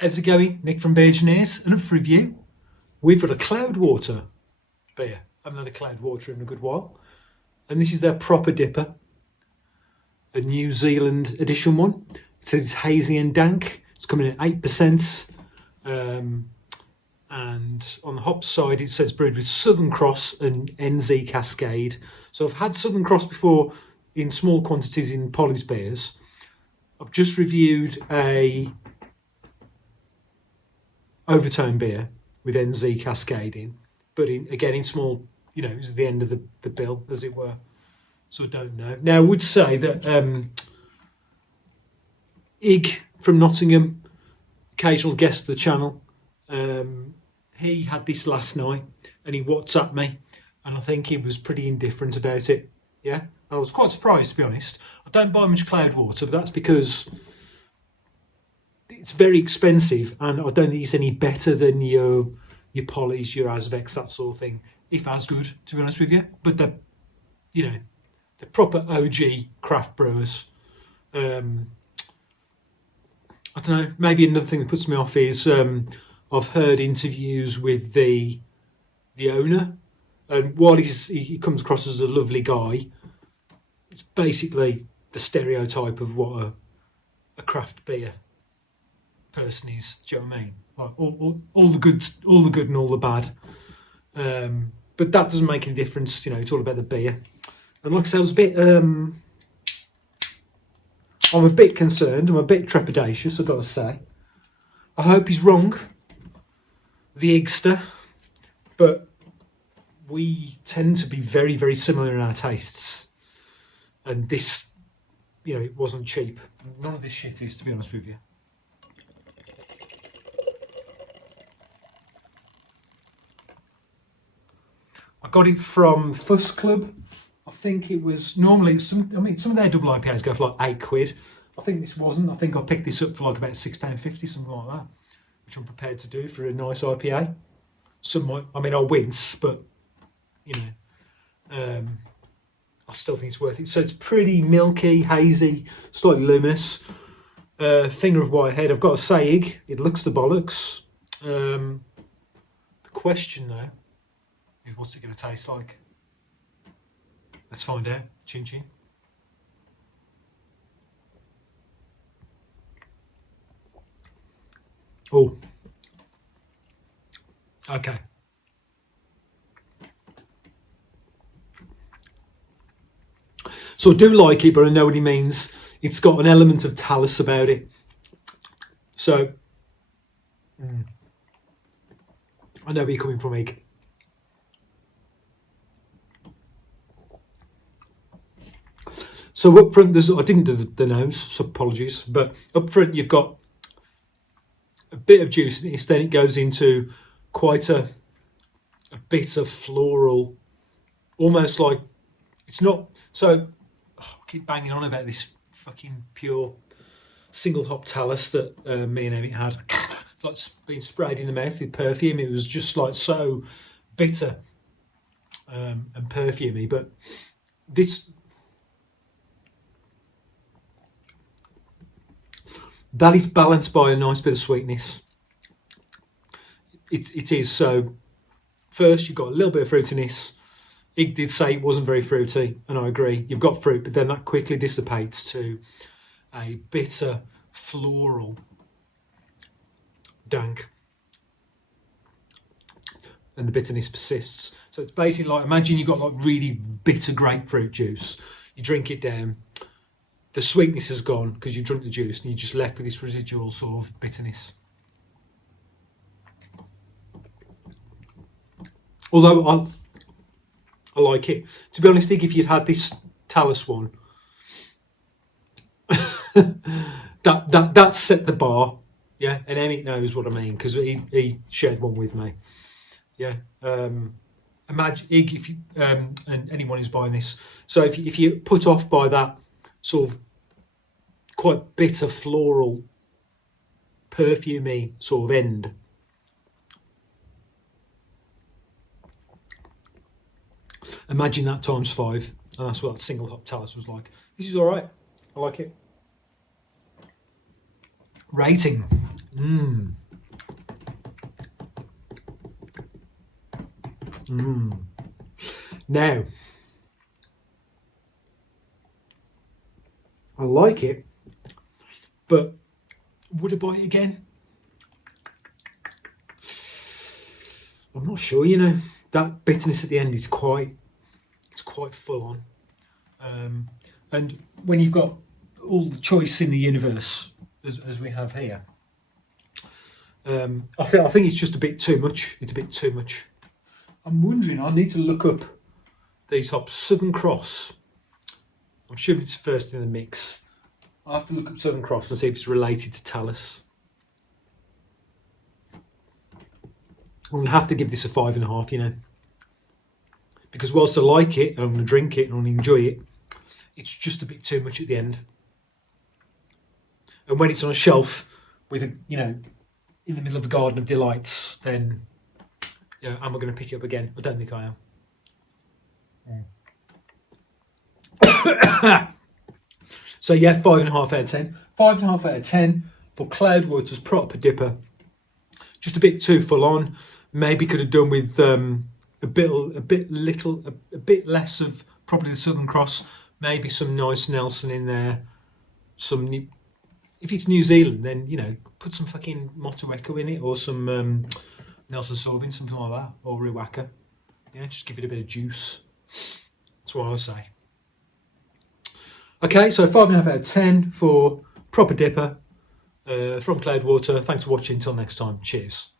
How's it going? Nick from Beer-Gineers, and up for review, we've got a Cloudwater beer. I haven't had a Cloudwater in a good while. And this is their proper DIPA, a New Zealand edition one. It says it's hazy and dank. It's coming in at 8%. And on the hop side, it says brewed with Southern Cross and NZ Cascade. So I've had Southern Cross before in small quantities in Polly's beers. I've just reviewed a Overtone beer with NZ Cascade in, but again in small, it was the end of the bill, as it were. So I don't know. Now I would say that Ig from Nottingham, occasional guest of the channel, he had this last night and he WhatsApped me, and I think he was pretty indifferent about it. Yeah, I was quite surprised, to be honest. I don't buy much Cloudwater, but that's because it's very expensive, and I don't think it's any better than your Pollys, your Asvex, that sort of thing. If as good, to be honest with you. But the proper OG craft brewers. I don't know. Maybe another thing that puts me off is I've heard interviews with the owner, and while he comes across as a lovely guy, it's basically the stereotype of what a craft beer person is. Do you know what I mean? Like all the good and all the bad. But that doesn't make any difference. It's all about the beer. And like I said, I was a bit. I'm a bit concerned. I'm a bit trepidatious, I've got to say. I hope he's wrong, the Igster, but we tend to be very, very similar in our tastes. And this, it wasn't cheap. None of this shit is, to be honest with you. I got it from Fuss Club. I think it was normally some of their double IPAs go for like £8. I think this wasn't. I think I picked this up for like about £6.50, something like that, which I'm prepared to do for a nice IPA. I'll wince, but I still think it's worth it. So it's pretty milky, hazy, slightly luminous. Finger of white head. I've got to say, it looks the bollocks. The question though is, what's it going to taste like? Let's find out. Chin chin. Oh. Okay. So I do like it, but I know what he means. It's got an element of talus about it. So I know where you're coming from, Ig. So up front, I didn't do the nose, so apologies. But up front, you've got a bit of juiciness. Then it goes into quite a bit of floral, almost like it's not. So I keep banging on about this fucking pure single hop talus that me and Emmett had. It's like being sprayed in the mouth with perfume. It was just like so bitter and perfumey. But this. That is balanced by a nice bit of sweetness. It is. So first you've got a little bit of fruitiness. Ig did say it wasn't very fruity, and I agree. You've got fruit, but then that quickly dissipates to a bitter, floral, dank. And the bitterness persists. So it's basically like, imagine you've got like really bitter grapefruit juice. You drink it down. The sweetness has gone because you drink the juice, and you're just left with this residual sort of bitterness. Although I like it. To be honest, if you'd had this talus one, that set the bar. Yeah, and Emmett knows what I mean because he shared one with me. Yeah. Imagine if you and anyone who's buying this. So if you put off by that sort of quite bitter floral, perfumey sort of end, imagine that times 5, and that's what that single hop talus was like. This is all right. I like it. Rating. Mmm. Mmm. Now, I like it, but would I buy it again? I'm not sure. You know, that bitterness at the end is quite full on. And when you've got all the choice in the universe as we have here, I think it's just a bit too much. It's a bit too much. I'm wondering. I need to look up these hops. Southern Cross. I'm assuming it's first in the mix. I'll have to look up Southern Cross and see if it's related to Talus. I'm going to have to give this a 5.5, you know. Because whilst I like it, and I'm going to drink it, and I'm going to enjoy it, it's just a bit too much at the end. And when it's on a shelf with a, you know, in the middle of a garden of delights, then, you know, am I going to pick it up again? I don't think I am. So yeah, 5.5 out of 10. 5.5 out of 10 for Cloudwater's proper dipper. Just a bit too full on. Maybe could have done with a bit less of probably the Southern Cross. Maybe some nice Nelson in there. If it's New Zealand, then, you know, put some fucking Motueka in it, or some Nelson Sauvin, something like that, or Riwaka. Yeah, just give it a bit of juice. That's what I would say. Okay, so 5.5 out of 10 for proper dipper from Cloudwater. Thanks for watching. Until next time. Cheers.